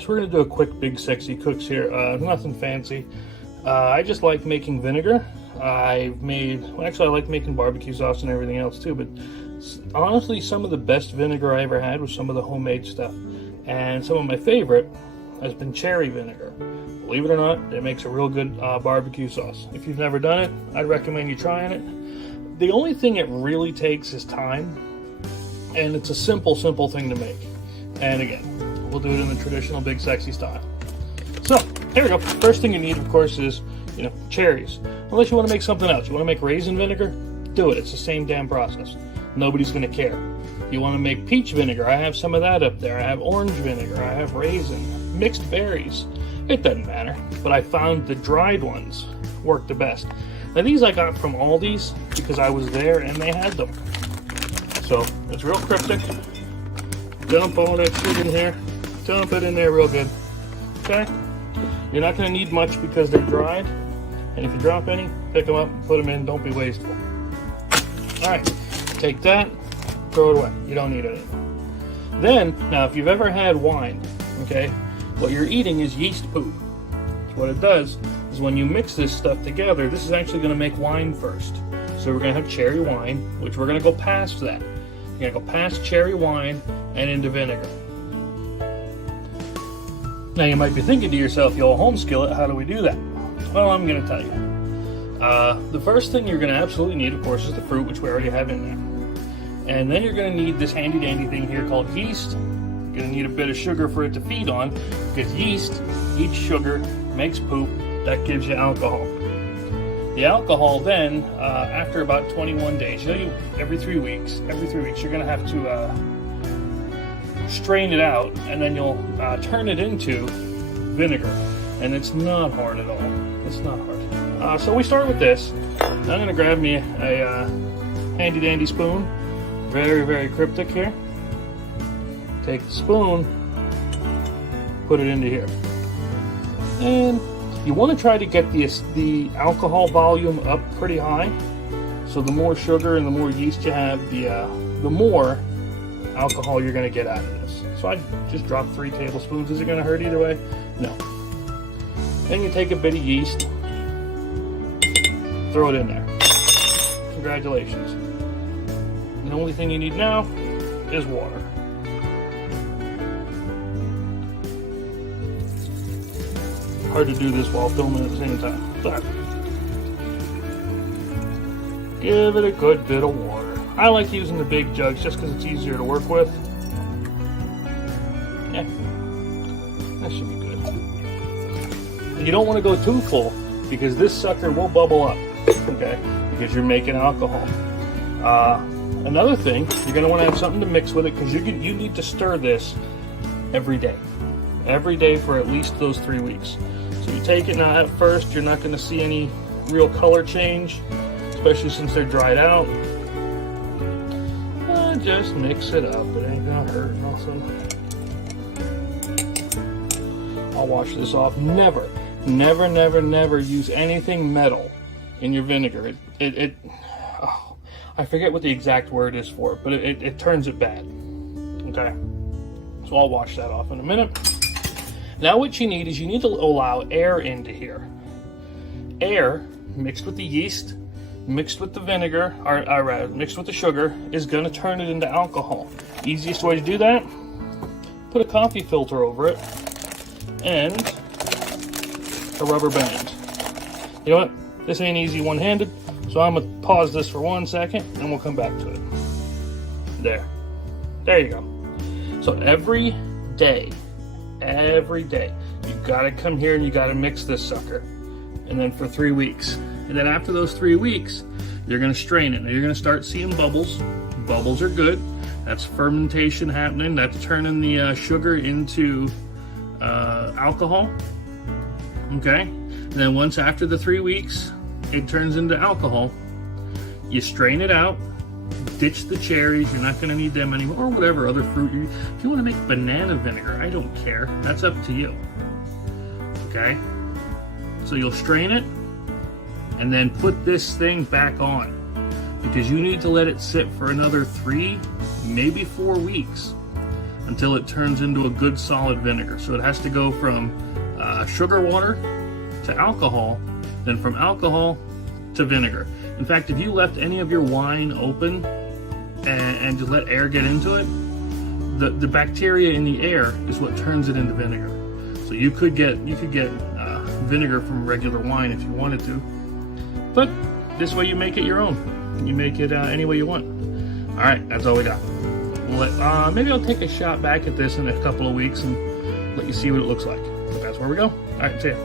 guys, we're going to do a quick big sexy cooks here. Nothing fancy. I just like making vinegar. I like making barbecue sauce and everything else too, but honestly some of the best vinegar I ever had was some of the homemade stuff. And some of my favorite has been cherry vinegar. Believe it or not, it makes a real good barbecue sauce. If you've never done it, I'd recommend you trying it. The only thing it really takes is time, and it's a simple thing to make. And again, we'll do it in the traditional big sexy style. So here we go. First thing you need, of course, is cherries. Unless you want to make something else. You want to make raisin vinegar? Do it. It's the same damn process. Nobody's going to care. You want to make peach vinegar? I have some of that up there. I have orange vinegar. I have raisin, mixed berries. It doesn't matter. But I found the dried ones work the best. Now these I got from Aldi's because I was there and they had them. So it's real cryptic. Dump all that shit in here. Dump it in there real good. Okay? You're not going to need much because they're dried. And if you drop any, pick them up, put them in. Don't be wasteful. Alright, take that, throw it away. You don't need it anymore. Then, now if you've ever had wine, okay, what you're eating is yeast poop. What it does is when you mix this stuff together, this is actually going to make wine first. So we're going to have cherry wine, which we're going to go past that. You're going to go past cherry wine and into vinegar. Now you might be thinking to yourself, yo, home skillet, how do we do that? Well, I'm going to tell you. The first thing you're going to absolutely need, of course, is the fruit, which we already have in there. And then you're going to need this handy dandy thing here called yeast. You're going to need a bit of sugar for it to feed on, because yeast eats sugar, makes poop, that gives you alcohol. The alcohol then, after about 21 days, every 3 weeks, you're going to have to strain it out, and then you'll turn it into vinegar. And it's not hard at all. It's not hard. So we start with this. I'm going to grab me a handy dandy spoon. Very cryptic here. Take the spoon, put it into here. And you want to try to get the alcohol volume up pretty high. So the more sugar and the more yeast you have, the more alcohol you're going to get out of this. So I just dropped 3 tablespoons. Is it going to hurt either way? No. Then you take a bit of yeast, throw it in there. Congratulations. The only thing you need now is water. Hard to do this while filming at the same time. But give it a good bit of water. I like using the big jugs just because it's easier to work with. Yeah, that should be good. You don't want to go too full because this sucker will bubble up, okay, because you're making alcohol. Another thing, you're going to want to have something to mix with it because you need to stir this every day for at least those 3 weeks. So you take it now. At first you're not going to see any real color change, especially since they're dried out. Just mix it up. It ain't gonna hurt. Also, I'll wash this off. Never use anything metal in your vinegar. I forget what the exact word is for it, but it turns it bad. Okay, so I'll wash that off in a minute. Now what you need is you need to allow air into here. Air mixed with the yeast, mixed with the vinegar, or mixed with the sugar, is going to turn it into alcohol. Easiest way to do that, put a coffee filter over it and a rubber band. You know what? This ain't easy one-handed, so I'm going to pause this for 1 second and we'll come back to it. There you go. So every day, you got to come here and you got to mix this sucker. And then for 3 weeks. And then after those 3 weeks, you're going to strain it. Now you're going to start seeing bubbles. Bubbles are good. That's fermentation happening. That's turning the sugar into alcohol. Okay? And then once after the 3 weeks, it turns into alcohol. You strain it out. Ditch the cherries. You're not going to need them anymore. Or whatever other fruit. If you want to make banana vinegar, I don't care. That's up to you. Okay? So you'll strain it. And then put this thing back on, because you need to let it sit for another 3, maybe 4 weeks. until it turns into a good solid vinegar. So it has to go from sugar water to alcohol, then from alcohol to vinegar. In fact, if you left any of your wine open and just let air get into it, the bacteria in the air is what turns it into vinegar. So you could get vinegar from regular wine if you wanted to, but this way you make it your own. You make it any way you want. All right, that's all we got. Maybe I'll take a shot back at this in a couple of weeks and let you see what it looks like. But that's where we go. All right, see ya.